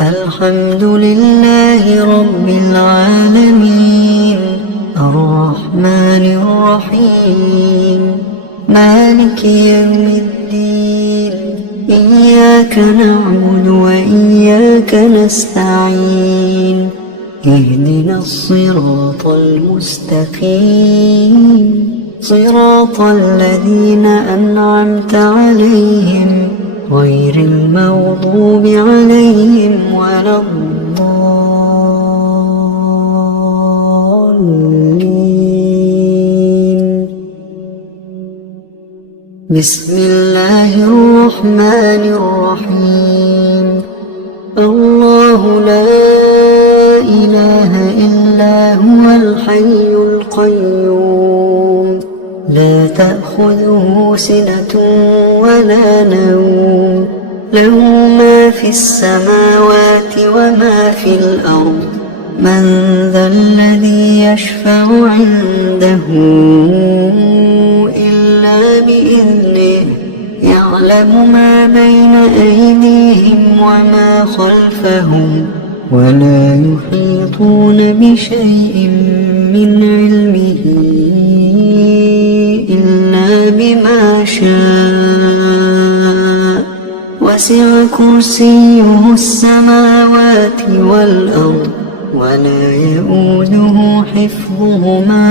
الحمد لله رب العالمين الرحمن الرحيم مالك يوم الدين إياك نعبد وإياك نستعين اهدنا الصراط المستقيم صراط الذين أنعمت عليهم غير المغضوب عليهم ولا الضالين. بسم الله الرحمن الرحيم. الله لا إله إلا هو الحي القيوم لا تأخذه سنة ولا نوم له ما في السماوات وما في الأرض من ذا الذي يشفع عنده إلا بإذنه يعلم ما بين أيديهم وما خلفهم ولا يحيطون بشيء من علمه إلا بما شاء وسع كرسيه السماوات والأرض ولا يؤوده حفظهما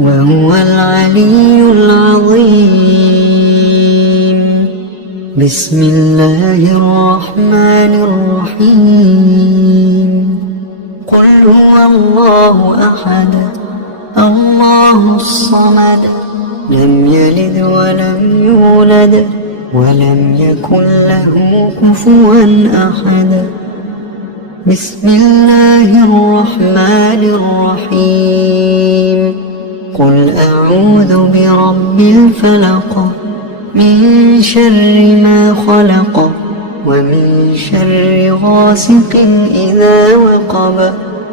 وهو العلي العظيم. بسم الله الرحمن الرحيم. قل هو الله أحد الله الصمد لم يلد ولم يولد ولم يكن له كفوا أحد. بسم الله الرحمن الرحيم. قل أعوذ برب الفلق من شر ما خلق ومن شر غاسق إذا وقب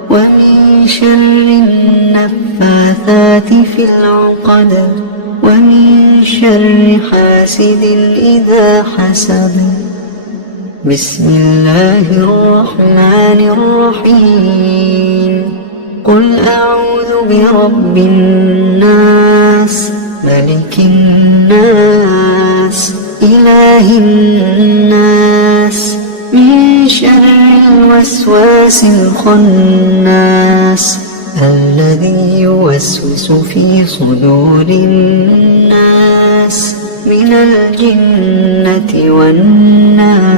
ومن شر النفاثات في العقد ومن شر حاسد إذا حسد. بسم الله الرحمن الرحيم. قل أعوذ برب الناس ملك الناس إله الناس من شر الوسواس الخناس الذي يوسوس في صدور الناس من الجنة والناس.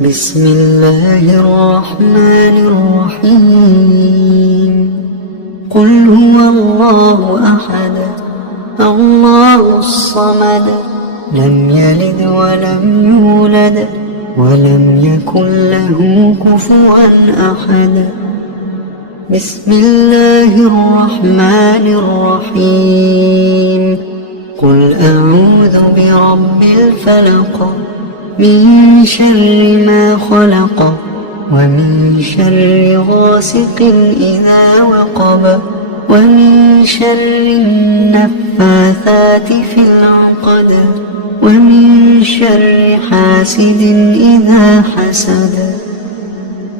بسم الله الرحمن الرحيم. قل هو الله أحد الله الصمد لم يلد ولم يولد ولم يكن له كفوا أحد. بسم الله الرحمن الرحيم. قل أعوذ برب الفلق من شر ما خلق ومن شر غاسق إذا وقب ومن شر النفاثات في العقد ومن شر حاسد إذا حسد.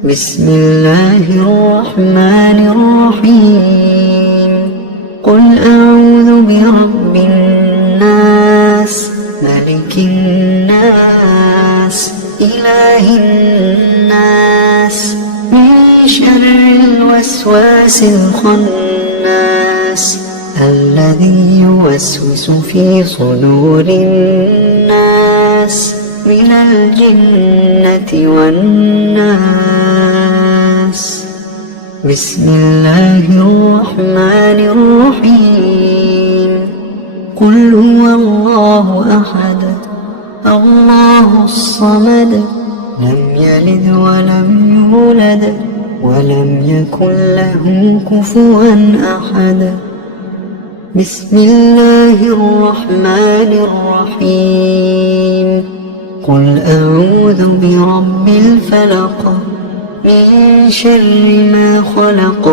بسم الله الرحمن الرحيم. قل أعوذ برب الناس ملك الناس إله الناس من شر الوسواس الخناس الذي يوسوس في صدور الناس من الجنة والناس. بسم الله الرحمن الرحيم. قل هو الله أحد الله الصمد لم يلد ولم يولد ولم يكن له كفوا أحد. بسم الله الرحمن الرحيم. قل أعوذ برب الفلق من شر ما خلق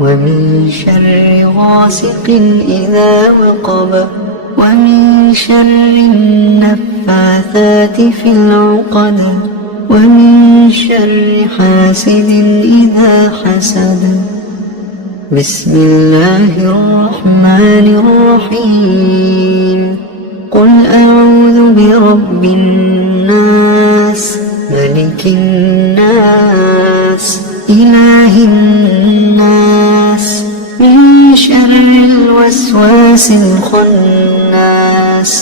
ومن شر غاسق إذا وقب ومن شر النفاثات في العقد ومن شر حاسد إذا حسد. بسم الله الرحمن الرحيم. قل أعوذ برب الناس ملك الناس إله الناس من شر الوسواس الخناس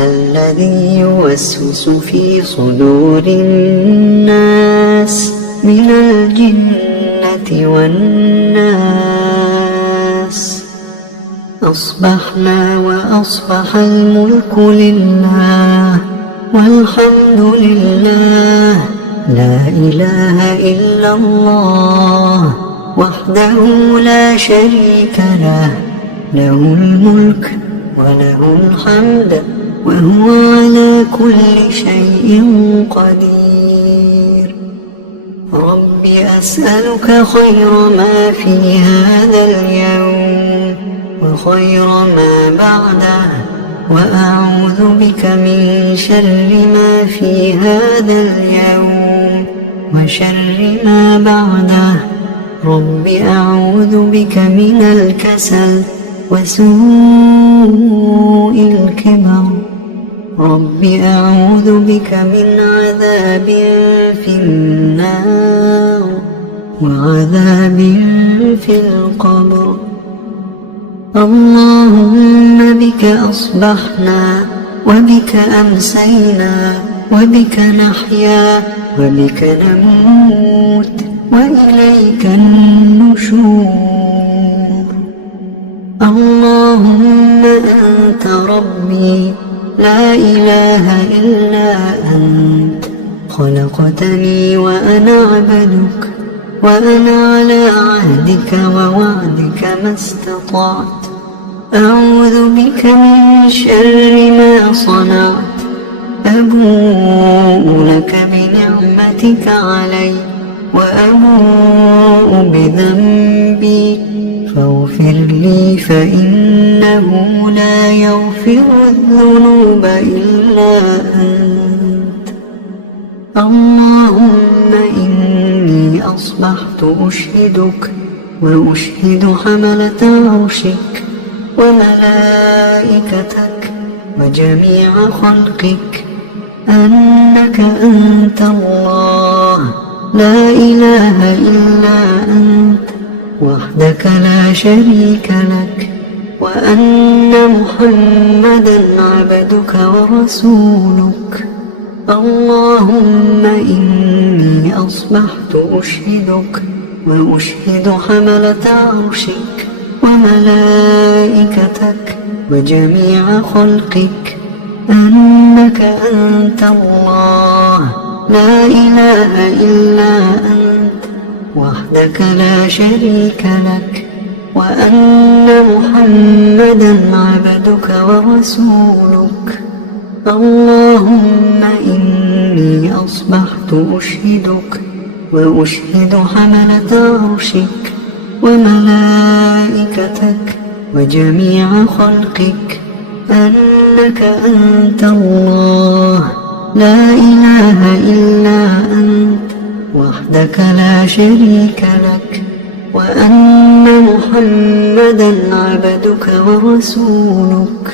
الذي يوسوس في صدور الناس من الجنة والناس. أصبحنا وأصبح الملك لله والحمد لله لا إله إلا الله وحده لا شريك له له الملك وله الحمد وهو على كل شيء قدير. رب أسألك خير ما في هذا اليوم وخير ما بعده وأعوذ بك من شر ما في هذا اليوم وشر ما بعده. رب أعوذ بك من الكسل وسوء الكبر. رب أعوذ بك من عذاب في النار وعذاب في القبر. اللهم بك أصبحنا وبك أمسينا وبك نحيا وبك نموت وإليك النشور. اللهم أنت ربي لا إله إلا أنت خلقتني وأنا عبدك وأنا على عهدك ووعدك ما استطعت. أعوذ بك من شر ما صنعت. أبوء لك بنعمتك علي وأبوء بذنبي فاغفر لي فإنه لا يغفر الذنوب إلا أنت. اللهم إني أصبحت أشهدك وأشهد حملة عرشك وملائكتك وجميع خلقك أنك أنت الله لا إله إلا أنت وحدك لا شريك لك وأن محمدا عبدك ورسولك. اللهم إني أصبحت أشهدك وأشهد حملة عرشك وملائكتك وجميع خلقك أنك أنت الله لا إله إلا أنت وحدك لا شريك لك وأن محمدا عبدك ورسولك. اللهم إني أصبحت أشهدك وأشهد حملة عرشك وملائكتك وجميع خلقك أنك أنت الله لا إله إلا أنت وحدك لا شريك لك وأن محمدا عبدك ورسولك.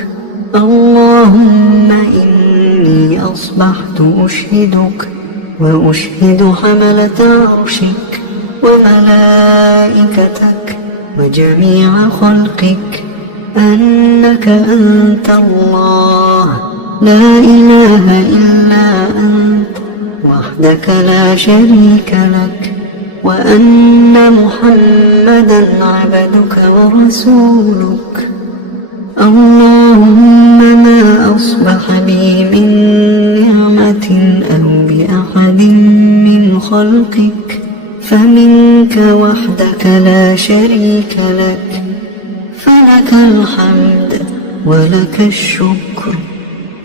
اللهم إني أصبحت أشهدك وأشهد حملة عرشك وملائكتك وجميع خلقك أنك أنت الله لا إله إلا أنت وحدك لا شريك لك وأن محمدا عبدك ورسولك. اللهم ما أصبح بي من نعمة أو بأحد من خلقك فمنك وحدك لا شريك لك فلك الحمد ولك الشكر.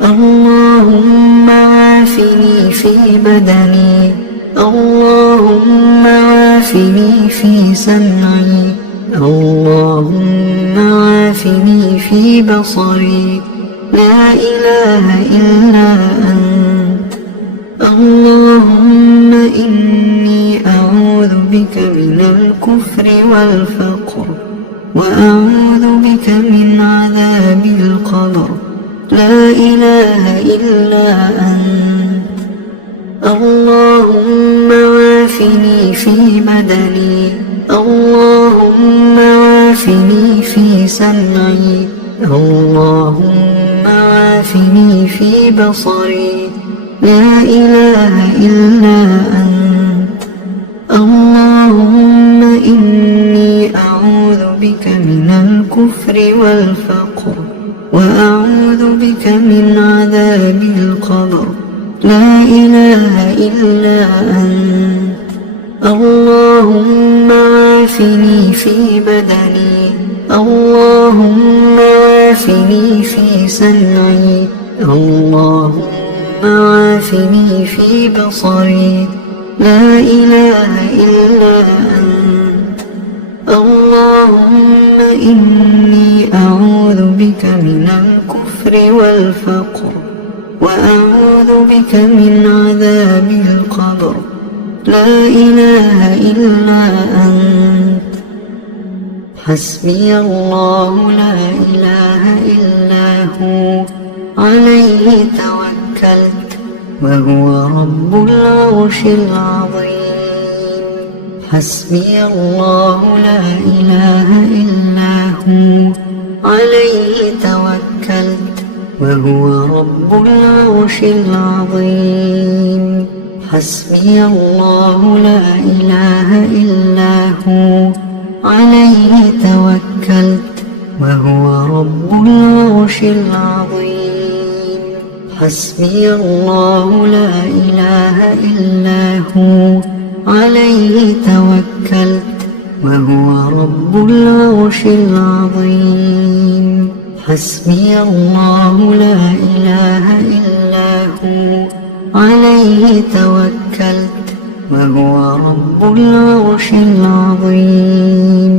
اللهم عافني في بدني اللهم عافني في سمعي اللهم عافني في بصري لا إله إلا أنت. اللهم والفقر، وأعوذ بك من عذاب القبر. لا إله إلا أنت. اللهم عافني في بدني، اللهم عافني في سمعي، اللهم عافني في بصري. لا إله إلا أنت. اللهم إني أعوذ بك من الكفر والفقر، وأعوذ بك من عذاب القبر. لا إله إلا أنت. اللهم عافني في بدني، اللهم عافني في سمعي، اللهم عافني في بصري. لا إله إلا أنت. اللهم إني أعوذ بك من الكفر والفقر، وأعوذ بك من عذاب القبر. لا إله إلا أنت. حسبي الله لا إله إلا هو، عليه توكلت وهو رب العرش العظيم. حسبي الله لا إله إلا هو، عليه توكلت وهو رب العرش العظيم. حسبي الله لا إله إلا هو، عليه توكلت وهو رب العرش العظيم. حسبي الله لا إله إلا هو، عليه توكلت وهو رب العرش العظيم. حسبي الله لا إله إلا هو، عليه توكلت وهو رب العرش العظيم.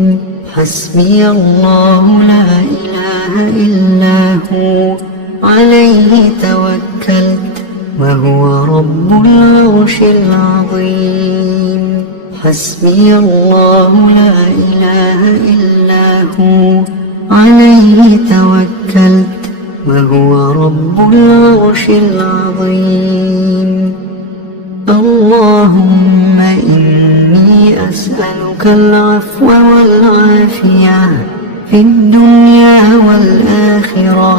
حسبي الله لا إله إلا هو، عليه توكلت وهو رب العرش العظيم. حسبي الله لا إله إلا هو، عليه توكلت وهو رب العرش العظيم. اللهم إني أسألك العفو والعافية في الدنيا والآخرة.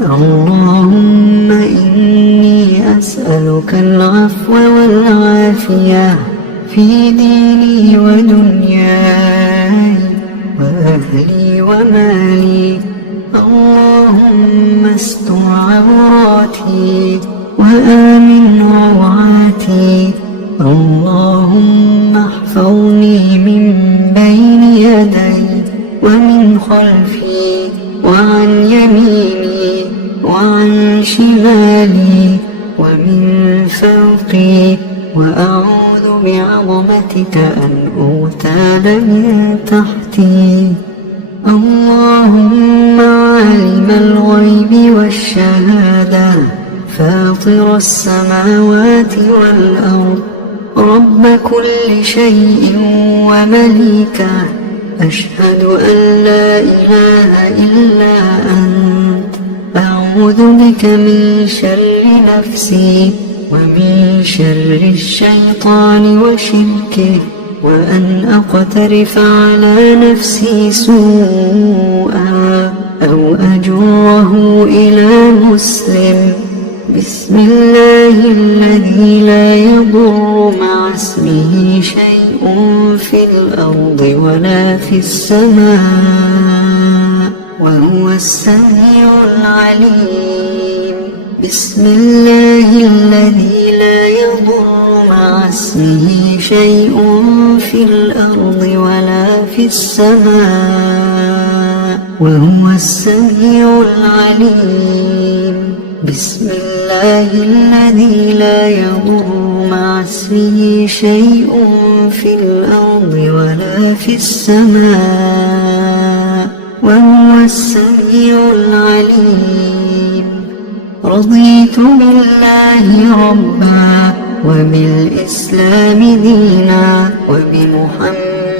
اللهم إني أسألك العفو والعافية في ديني ودنياي وأهلي ومالي. اللهم استر عوراتي وآمن روعاتي. اللهم احفظني من بين يدي ومن خلفي وعن يميني وعن شمالي ومن فوقي، وأعوذ بعظمتك أن أغتال من تحتي. اللهم عالم الغيب والشهادة، فاطر السماوات والأرض، رب كل شيء ومليكه، أشهد أن لا إله إلا أنت. أعوذ بك من شر نفسي ومن شر الشيطان وشركه، وأن أقترف على نفسي سوءا أو أجره إلى مسلم. بسم الله الذي لا يضر مع اسمه شيء في الأرض ولا في السماء، وهو السميع العليم. بسم الله الذي لا يضر مع اسمه شيء في الأرض ولا في السماء، وهو السميع العليم. بسم الله الذي لا يضر مع اسمه شيء في الأرض ولا في السماء، وهو السميع العليم. رضيت بالله ربا وبالإسلام دينا وبمحمد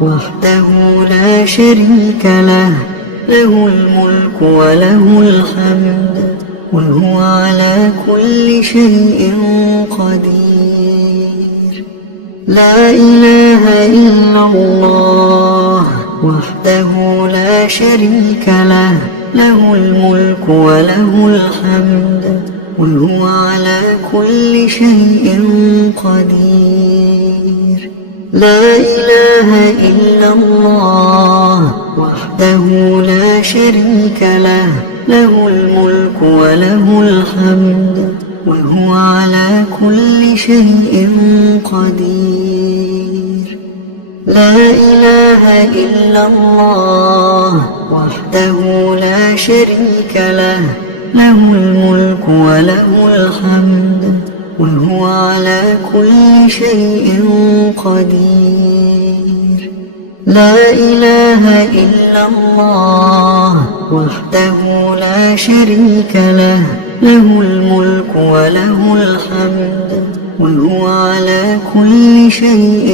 وحده لا شريك له، له الملك وله الحمد وهو على كل شيء قدير. لا إله إلا الله وحده لا شريك له، له الملك وله الحمد وهو على كل شيء قدير. لا إله إلا الله وحده لا شريك له، له الملك وله الحمد وهو على كل شيء قدير. لا إله إلا الله وحده لا شريك له، له الملك وله الحمد وهو على كل شيء قدير. لا إله إلا الله وحده لا شريك له، له الملك وله الحمد وهو على كل شيء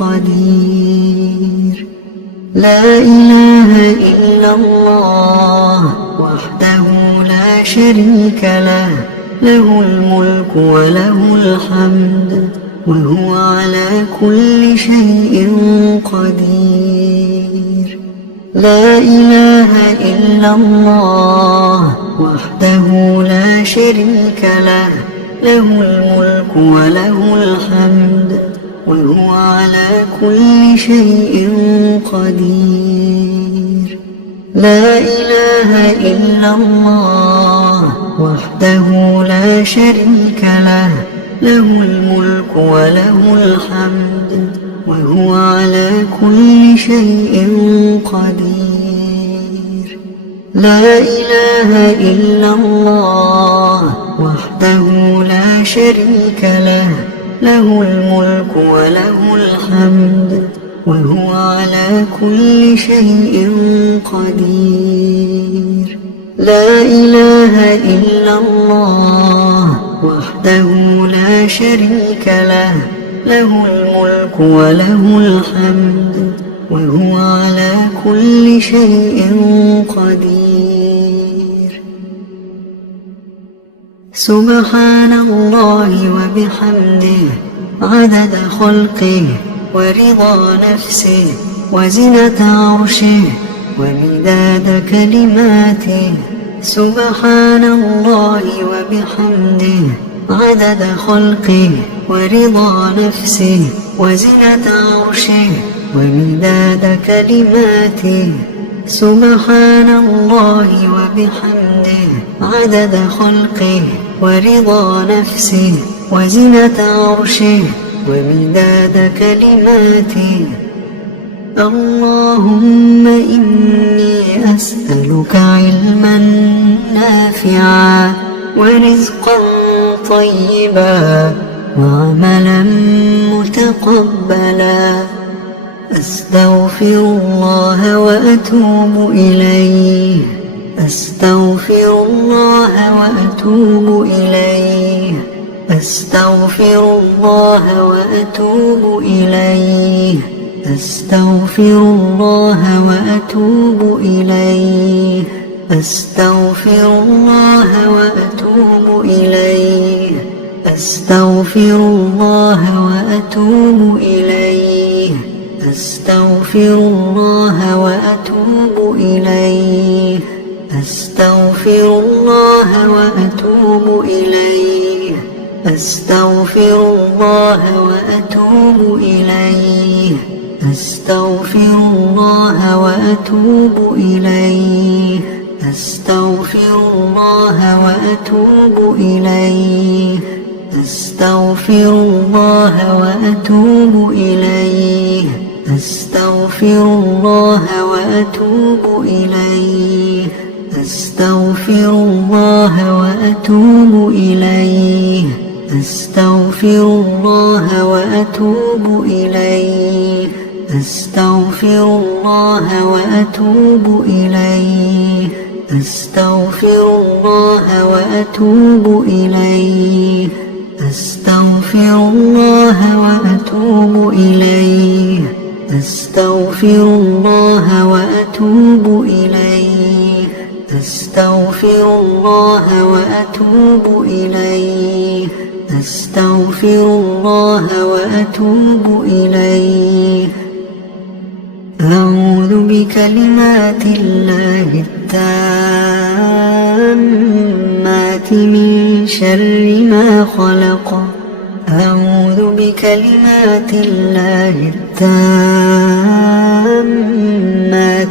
قدير. لا إله إلا الله وحده لا شريك له، له الملك وله الحمد وهو على كل شيء قدير. لا إله إلا الله وحده لا شريك له، له الملك وله الحمد وهو على كل شيء قدير. لا إله إلا الله وحده لا شريك له، له الملك وله الحمد وهو على كل شيء قدير. لا إله إلا الله وحده لا شريك له، له الملك وله الحمد وهو على كل شيء قدير. لا إله إلا الله وحده لا شريك له، له الملك وله الحمد وهو على كل شيء قدير. سبحان الله وبحمده عدد خلقه ورضا نفسه وزنة عرشه ومداد كلماته. سبحان الله وبحمده عدد خلقه ورضا نفسه وزنة عرشه ومداد كلماته. سبحان الله وبحمده عدد خلقه ورضا نفسه وزنة عرشه ومداد كلماته. اللهم إني أسألك علما نافعا ورزقا طيبا وعملا متقبلا. أستغفر الله وأتوب إليه، أستغفر الله وأتوب إليه، أستغفر الله وأتوب إليه، أستغفر الله وأتوب إليه، أستغفر الله وأتوب إليه، أستغفر الله وأتوب إليه، أستغفر الله وأتوب إليه، أستغفر الله وأتوب إليه، أستغفر الله وأتوب إليه، أستغفر الله وأتوب إليه، أستغفر الله وأتوب إليه، أستغفر الله وأتوب إليه، أستغفر الله وأتوب إليه، أستغفر الله وأتوب إليه، أستغفر الله وأتوب إليه، أستغفر الله وأتوب إليه، أستغفر الله وأتوب إليه، أستغفر الله وأتوب إليه، أستغفر أستغفر الله وأتوب إليه أستغفر الله وأتوب إليه أستغفر الله وأتوب إليه أعوذ بكلمات الله التامات من شر ما خلق أعوذ بكلمات الله التامات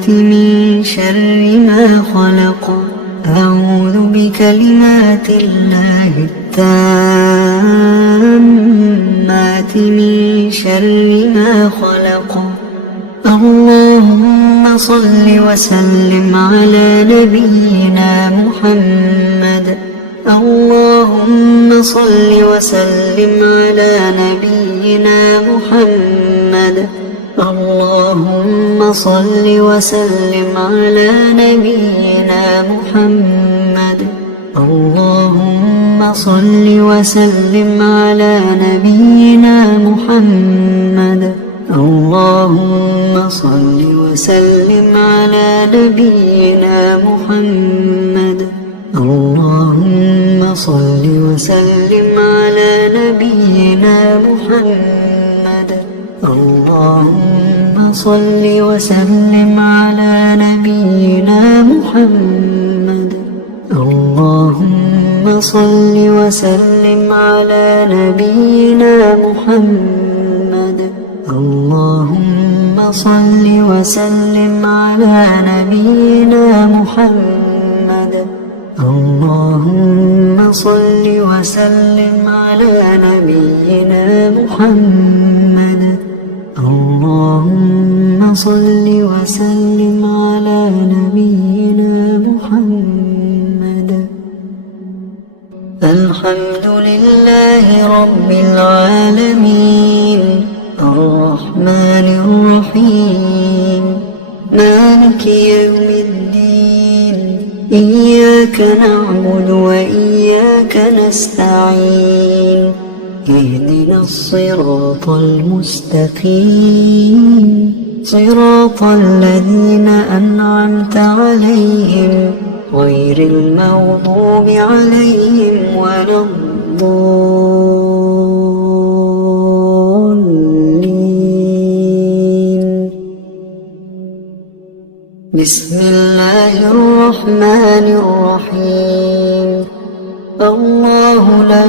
من شر ما خلق أعوذ بكلمات الله التامات من شر ما خلق اللهم صل وسلم على نبينا محمد اللهم صل وسلم على نبينا محمد اللهم صل وسلم على نبينا محمد اللهم صل وسلم على نبينا محمد اللهم صل وسلم على نبينا محمد اللهم صل وسلم على نبينا محمد اللهم صل وسلم على نبينا محمد اللهم صل وسلم على نبينا محمد اللهم صل وسلم على نبينا محمد اللهم صل وسلم على نبينا محمد اللهم صل وسلم على نبينا محمد الحمد لله رب العالمين الرحمن الرحيم مالك يوم الدين إياك نعبد وإياك نستعين اهدنا الصراط المستقيم صراط الذين أنعمت عليهم غير المغضوب عليهم ولا الضالين بسم الله الرحمن الرحيم الله لا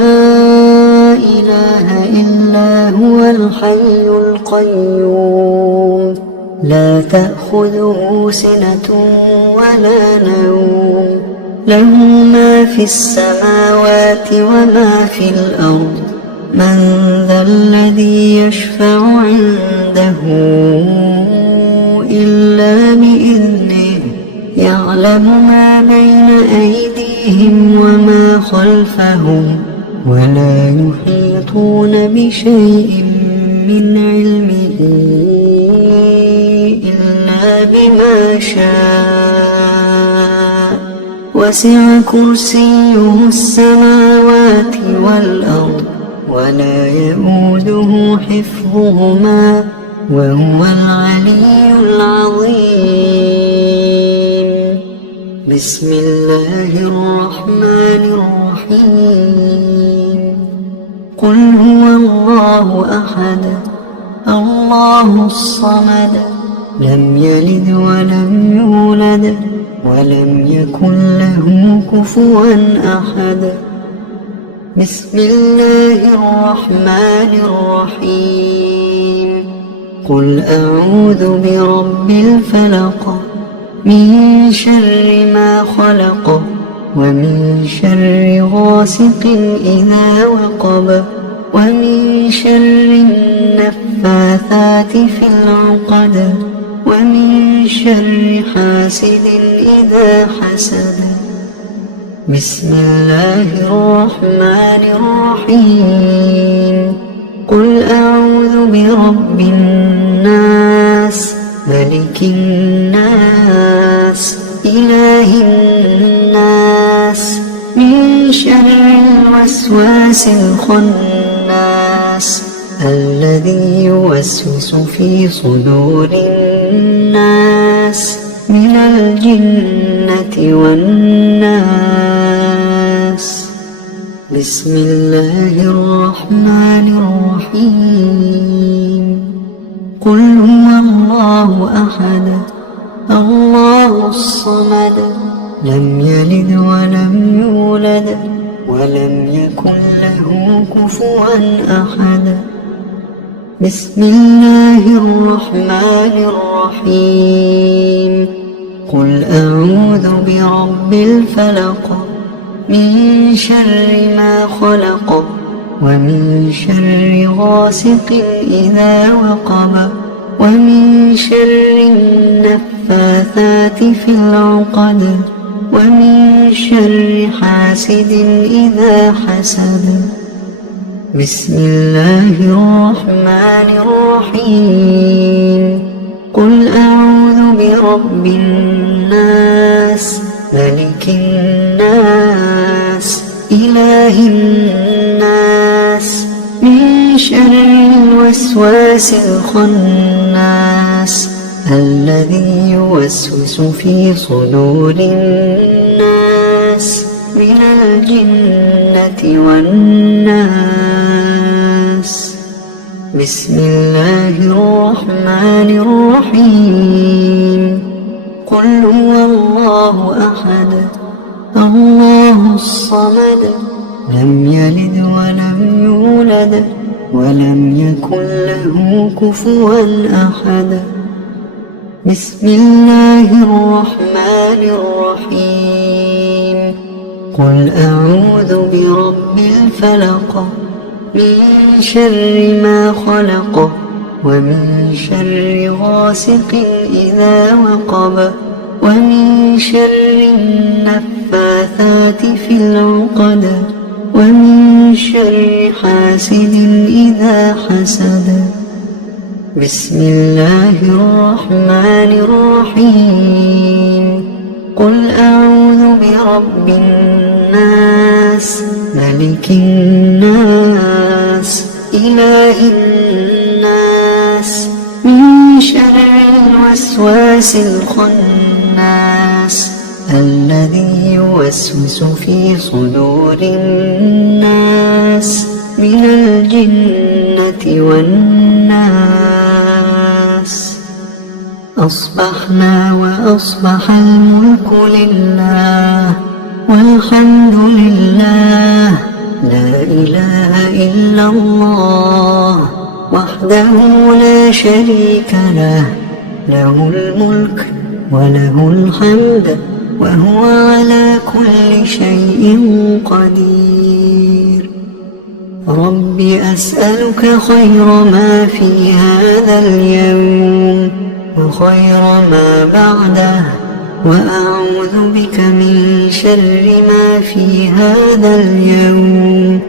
إله إلا هو الحي القيوم لا تأخذه سنة ولا نوم له ما في السماوات وما في الأرض من ذا الذي يشفع عنده إلا بإذنه يعلم ما بين أيديهم وما خلفهم ولا يحيطون بشيء من علمه إلا بما شاء وسع كرسيه السماوات والأرض ولا يئوده حفظهما وهو العلي العظيم بسم الله الرحمن الرحيم قل هو الله أحد الله الصمد لم يلد ولم يولد ولم يكن له كفوا أحد بسم الله الرحمن الرحيم قل أعوذ برب الفلق من شر ما خلق ومن شر غاسق إذا وقب ومن شر النفاثات في العقد ومن شر حاسد إذا حسد بسم الله الرحمن الرحيم قل أعوذ برب الناس ملك الناس إله الناس من شر الوسواس الخناس الذي يوسوس في صدور الناس من الجنة والناس. بسم الله الرحمن الرحيم. قل هو الله أحد الله الصمد لم يلد ولم يولد ولم يكن له كفوا أحد. بسم الله الرحمن الرحيم. قل أعوذ برب الفلق من شر ما خلق ومن شر غاسق إذا وقب ومن شر النفاثات في العقد ومن شر حاسد إذا حسد. بسم الله الرحمن الرحيم. قل أعوذ برب الناس ملك الناس إله الناس من شر الوسواس الخناس الذي يوسوس في صدور الناس من الجنة والناس. بسم الله الرحمن الرحيم. قل هو الله أحد الله الصمد لم يلد ولم يولد ولم يكن له كفوا أحد. بسم الله الرحمن الرحيم. قل أعوذ برب الفلق من شر ما خلق ومن شر غاسق إذا وقب ومن شر النفاثات في العقد ومن شر حاسد إذا حسد. بسم الله الرحمن الرحيم. قل أعوذ برب الناس ملك الناس إله الناس من شر الوسواس الخناس الذي يوسوس في صدور الناس من الجنة والناس. أصبحنا وأصبح الملك لله والحمد لله لا إله إلا الله وحده لا شريك له له الملك وله الحمد وهو على كل شيء قدير. رب أسألك خير ما في هذا اليوم وخير ما بعده وأعوذ بك من شر ما في هذا اليوم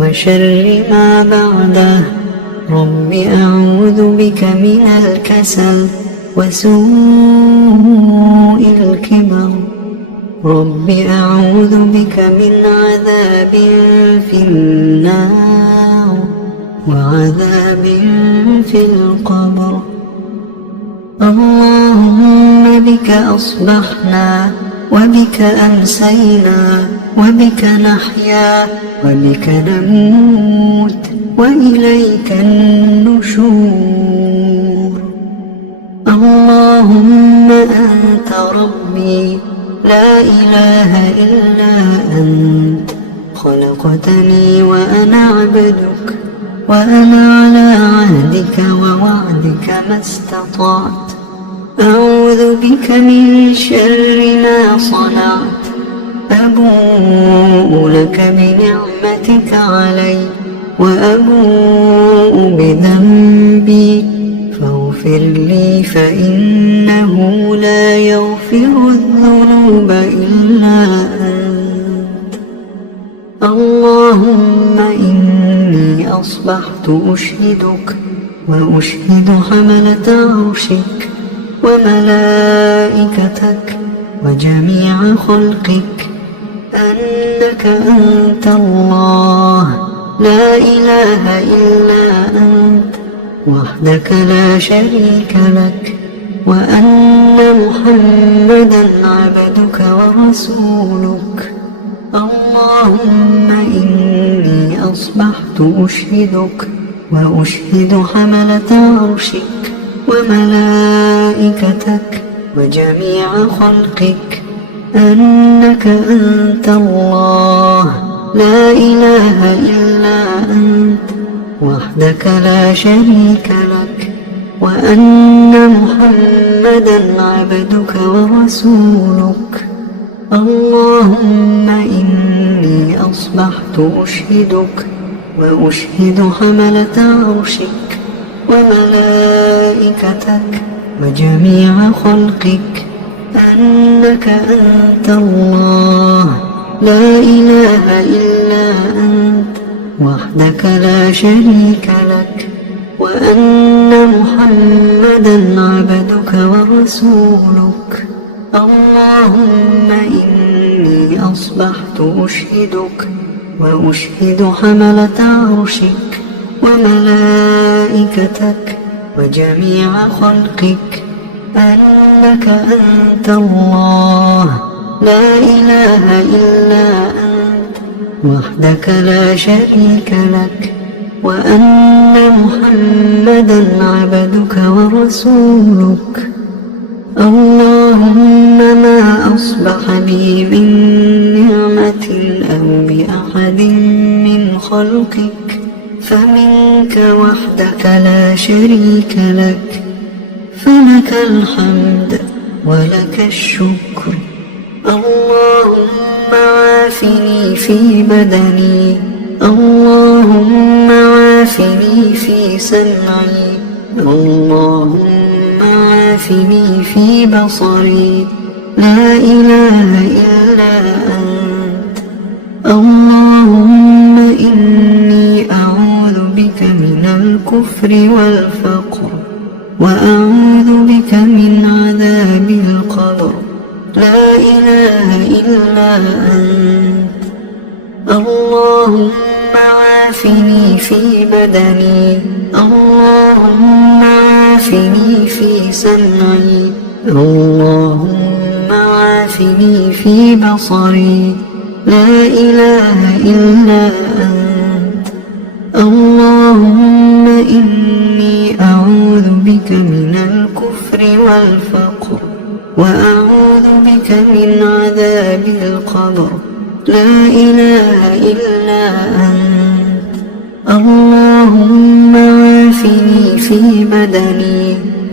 وشر ما بعده. رب أعوذ بك من الكسل وسوء الكبر. رب أعوذ بك من عذاب في النار وعذاب في القبر. اللهم بك أصبحنا وبك أمسينا وبك نحيا وبك نموت وإليك النشور. اللهم أنت ربي لا إله إلا أنت خلقتني وأنا عبدك وأنا على عهدك ووعدك ما استطعت. أعوذ بك من شر ما صنعت. أبوء لك بنعمتك علي وأبوء بذنبي فاغفر لي فإنه لا يغفر الذنوب إلا أنت. اللهم إني أصبحت أشهدك وأشهد حملة عرشك وملائكتك وجميع خلقك أنك أنت الله لا إله إلا أنت وحدك لا شريك لك، وأن محمدا عبدك ورسولك. اللهم إني أصبحت أشهدك وأشهد حملة عرشك وملائكتك وجميع خلقك أنك أنت الله لا إله إلا أنت وحدك لا شريك لك، وأن محمدا عبدك ورسولك. اللهم إني أصبحت أشهدك وأشهد حملة عرشك وملائكتك وجميع خلقك أنك أنت الله لا إله إلا أنت وحدك لا شريك لك، وأن محمدا عبدك ورسولك. اللهم إني أصبحت أشهدك وأشهد حملة عرشك وملائكتك وجميع خلقك أنك أنت الله لا إله إلا أنت وحدك لا شريك لك، وأن محمدا عبدك ورسولك. اللهم ما أصبح بي من نعمة أو بأحد من خلقك فمنك وحدك لا شريك لك، فلك الحمد ولك الشكر. اللهم عافني في بدني، اللهم عافني في سمعي، اللهم عافني في بصري، لا إله إلا أنت. اللهم إني أعوذ بك من الكفر والفقر، وأعوذ بك من عذاب القبر، لا إله إلا أنت. اللهم عافني في بدني، اللهم عافني في سمعي، اللهم عافني في بصري، لا إله إلا أنت. اللهم إني أعوذ بك من الكفر والفقر، وأعوذ بك من عذاب القبر، لا إله إلا أنت. اللهم عافني في بدني،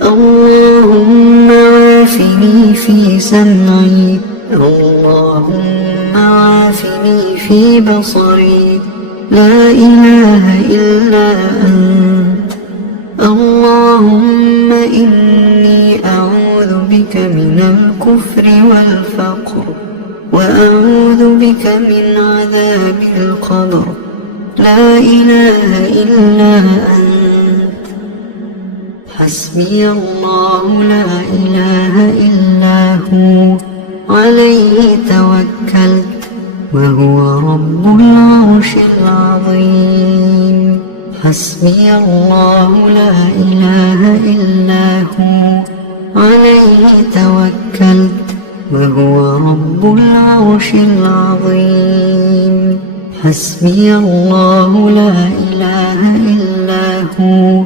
اللهم عافني في سمعي، اللهم عافني في بصري، لا إله إلا أنت. اللهم إني أعوذ بك من الكفر والفقر، وأعوذ بك من عذاب القبر، لا إله إلا أنت. حسبي الله لا إله إلا هو عليه توكلت وهو رب العرش العظيم. حسبي الله لا إله إلا هو عليه توكلت وهو رب العرش العظيم. حسبي الله لا إله إلا هو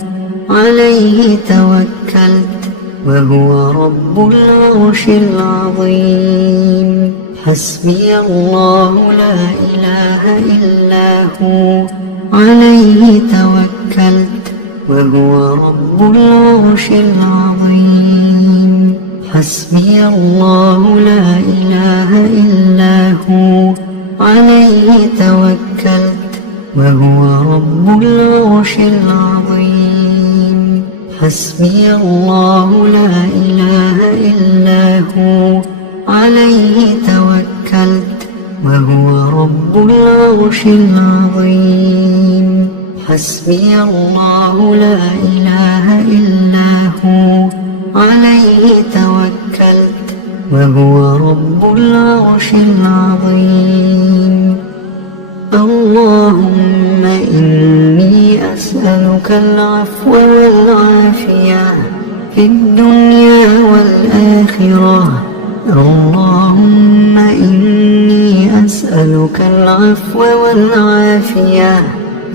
عليه توكلت وهو رب العرش العظيم. حسبي الله لا إله إلا هو عليه توكلت وهو رب العرش العظيم. حسبي الله لا إله إلا هو عليه توكلت وهو رب العرش العظيم. حسبي الله لا إله إلا هو عليه توكلت وهو رب العرش العظيم. حسبي الله لا إله إلا هو عليه توكلت وهو رب العرش العظيم. اللهم إني أسألك العفو والعافية في الدنيا والآخرة. اللهم إني أسألك العفو والعافية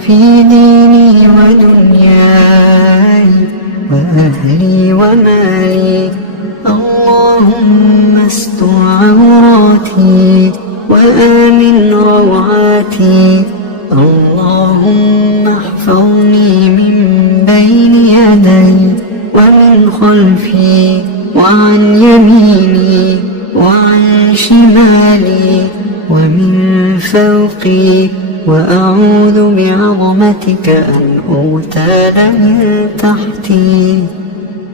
في ديني ودنياي وأهلي ومالي. اللهم استر عوراتي وآمن روعاتي. اللهم احفظني من بين يدي ومن خلفي وعن يميني وعن شمالي ومن فوقي، وأعوذ بعظمتك أن أغتال من تحتي.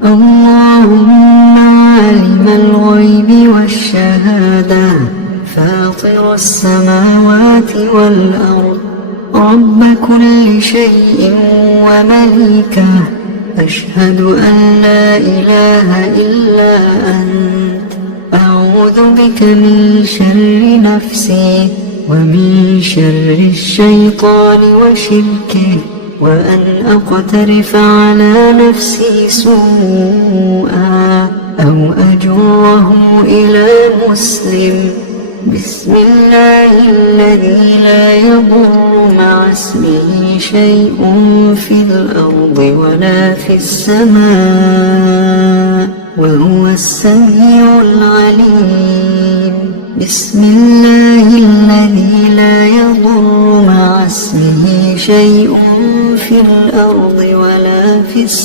اللهم عالم الغيب والشهادة فاطر السماوات والأرض رب كل شيء ومليكه، أشهد أن لا إله إلا أنت. أعوذ بك من شر نفسي ومن شر الشيطان وشركه، وأن أقترف على نفسي سوءا أو أجره إلى مسلم. بسم الله الذي لا يضر مع اسمه شيء في الأرض ولا في السماء وهو السميع العليم. بسم الله الذي لا يضر مع اسمه شيء في الأرض ولا في السماء